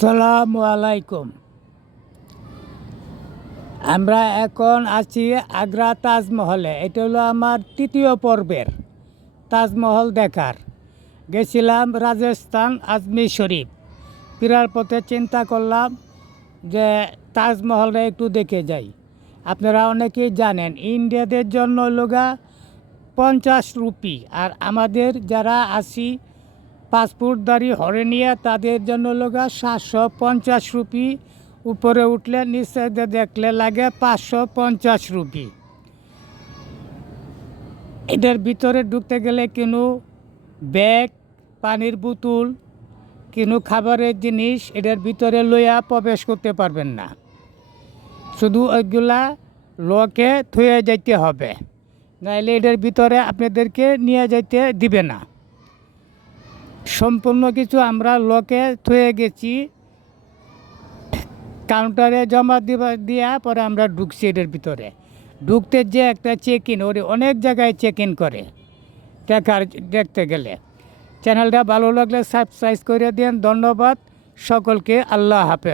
আসসালামু আলাইকুম। আমরা এখন আছি আগ্রা তাজমহলে। এটা হলো আমার তৃতীয় পর্বের তাজমহল দেখার। গেছিলাম রাজস্থান আজমির শরীফ। ফেরার পথে চিন্তা করলাম যে তাজমহলটা একটু দেখে যাই। আপনারা অনেকেই জানেন ইন্ডিয়াদের জন্য লোগা 50 রুপি, আর আমাদের যারা আছি পাসপোর্টধারী হরেনিয়া তাদের জন্য লোগা 750 রুপি। উপরে উঠলে নিচে দেখলে লাগে 550 রুপি। এটার ভিতরে ঢুকতে গেলে কোনো ব্যাগ, পানির বোতল, কোনো খাবারের জিনিস এটার ভিতরে লইয়া প্রবেশ করতে পারবেন না। শুধু ওইগুলা লকে থুয়ে যাইতে হবে, নাইলে এটার ভিতরে আপনাদেরকে নিয়ে যাইতে দিবে না। সম্পূর্ণ কিছু আমরা লকে থুয়ে গেছি, কাউন্টারে জমা দিয়া পরে আমরা ঢুকছি এটার ভিতরে। ঢুকতে যে একটা চেক ইন, ওরে অনেক জায়গায় চেক ইন করে দেখতে গেলে। চ্যানেলটা ভালো লাগলে সাবস্ক্রাইব করে দেন। ধন্যবাদ সকলকে। আল্লাহ হাফেজ।